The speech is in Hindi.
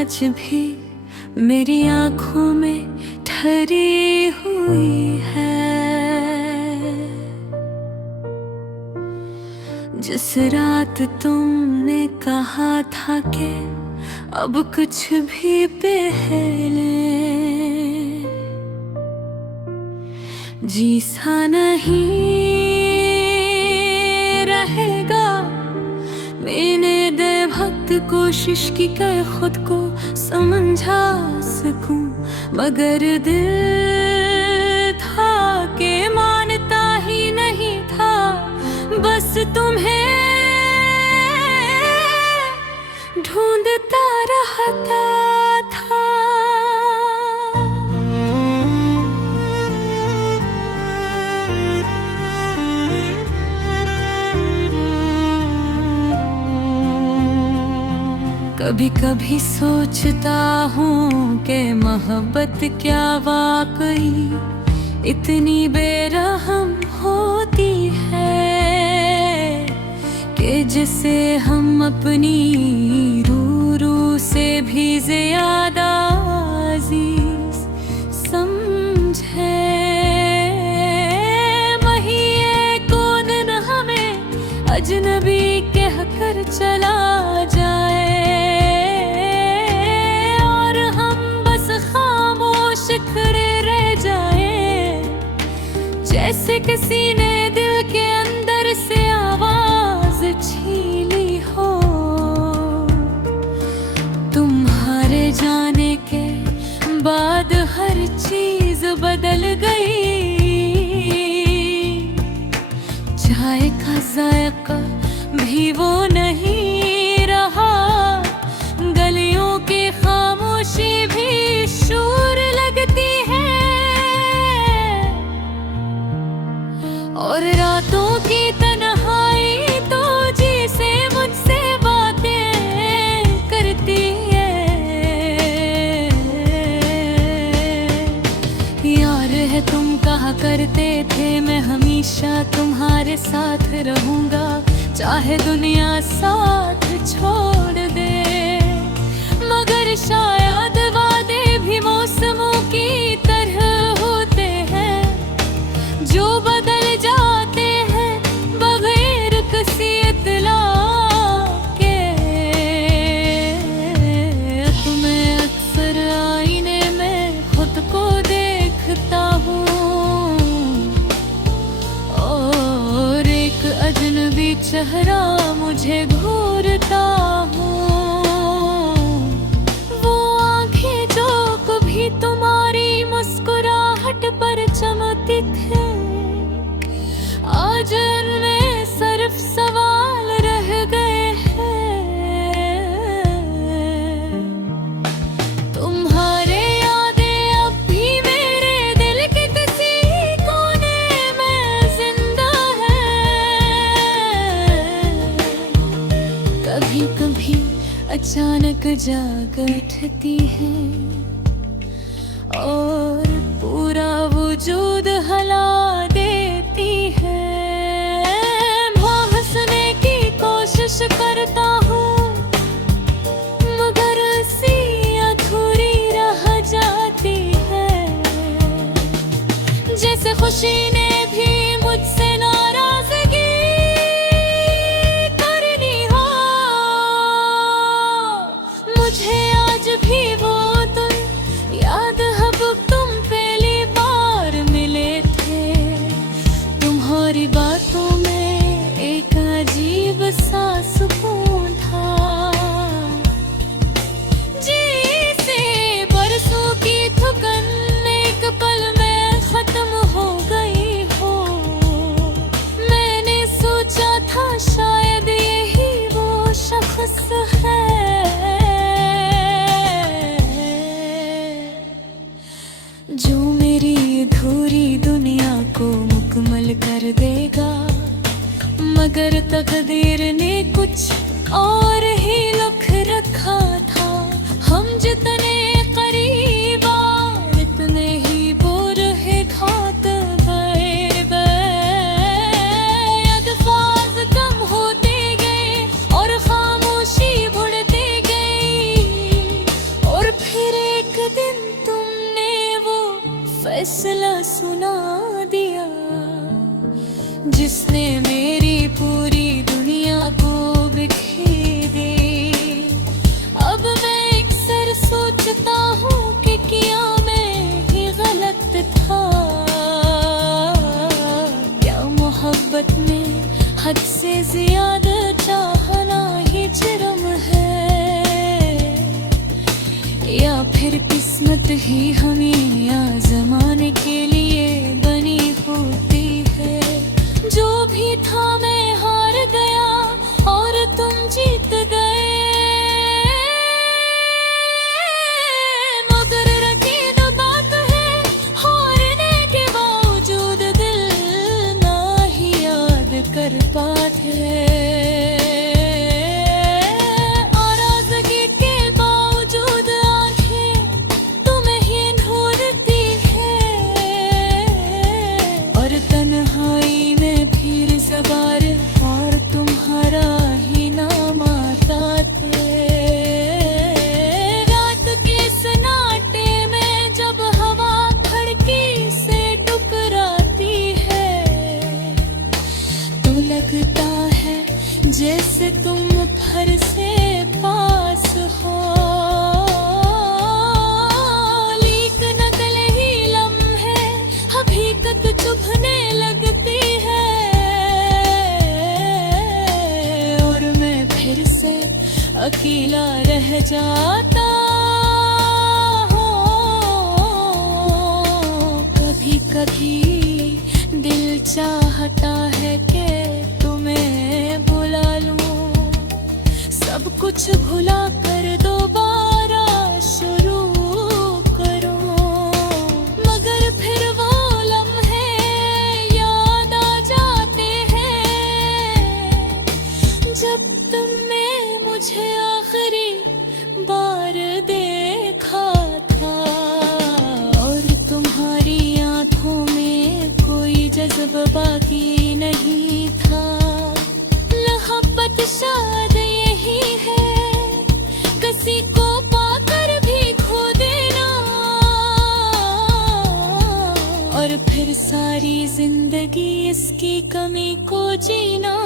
आज भी मेरी आँखों में ठहरी हुई है। जिस रात तुमने कहा था कि अब कुछ भी पहले जी सा नहीं रहेगा, मैंने दे वक्त कोशिश की कर खुद को समझा सकूं, मगर दिल था कि मानता ही नहीं था, बस तुम्हें ढूंढता रहता था। कभी कभी सोचता हूँ कि मोहब्बत क्या वाकई इतनी बेरहम होती है कि जिसे हम अपनी रूह से भी ज्यादा अजीज समझे। वही एक दिन हमें अजनबी कहकर चला जाए और हम बस खामोश खड़े रह जाए, जैसे किसी ने दिल के अंदर से आवाज छीनी हो। तुम्हारे जाने के बाद हर चीज बदल गई, चाय का जायका भी वो नहीं रहा, गलियों की खामोशी भी शोर लगती है, और रातों की तन्हाई तो जी से मुझसे बातें करती है। यार है तुम कहा करते थे मैं हमेशा तुम्हारे साथ रहूंगा, चाहे दुनिया साथ छोड़ दे, मगर शायद वादे भी मौसमों की तरह होते हैं, जो बदल जाते हैं बगैर किसी इत्तला के। तुम्हें अक्सर आईने में खुद को देखता हूँ और एक अजनबी चेहरा मुझे घूरता हूँ। वो आंखें जो कभी तुम्हारी मुस्कुराहट पर चमकती थे, आज उनमें सिर्फ सवाल रह गए हैं। तुम्हारे यादें अब भी मेरे दिल के किसी कोने में जिंदा है। कभी कभी अचानक जाग उठती है और पूरा वजूद हिला देती है। हंसने की कोशिश करता हूँ मगर सी अधूरी रह जाती है, जैसे खुशी ने भी मुझसे नाराजगी करनी हो। मुझे आज भी वो दिन याद है, तुम पहली बार मिले थे। तुम्हारी बातों में एक अजीब सा सुकून था, जैसे बरसों की थकन एक पल में खत्म हो गई हो। मैंने सोचा था शायद यही वो शख्स है जो मेरी अधूरी दुनिया को मुकम्मल कर देगा, मगर तकदीर ने कुछ और ही लिख रखा था। हम जितने करीब आए इतने ही दूर है घात गए, अल्फाज कम होते गए और खामोशी बढ़ती गई। फैसला सुना दिया, जिसने मेरी पूरी दुनिया को बिखेर दी। अब मैं अक्सर सोचता हूँ कि किया मैं ही गलत था। क्या मोहब्बत में हद से ज्यादा चाहना ही जुर्म है, या फिर किस्मत ही हमें आजमाने के लिए बनी होती है। जो भी था मैं हार गया और तुम जीत गए, मगर यकीन बात है हारने के बावजूद दिल ना ही याद कर पाते। तन्हाई में फिर सवार और तुम्हारा ही नाम आता थे। रात के सन्नाटे में जब हवा खिड़की से टकराती है, तो लगता है जैसे तुम फिर से पास हो। चुभने लगती है और मैं फिर से अकेला रह जाता हूँ। कभी कभी दिल चाहता है कि तुम्हें बुला लूं, सब कुछ भुला कर दोबारा शुरू करूं, मगर फिर वो जब तुमने मुझे आखिरी बार देखा था और तुम्हारी आंखों में कोई जज्बा बाकी नहीं था। मोहब्बत शायद यही है, किसी को पाकर भी खो देना और फिर सारी जिंदगी इसकी कमी को जीना।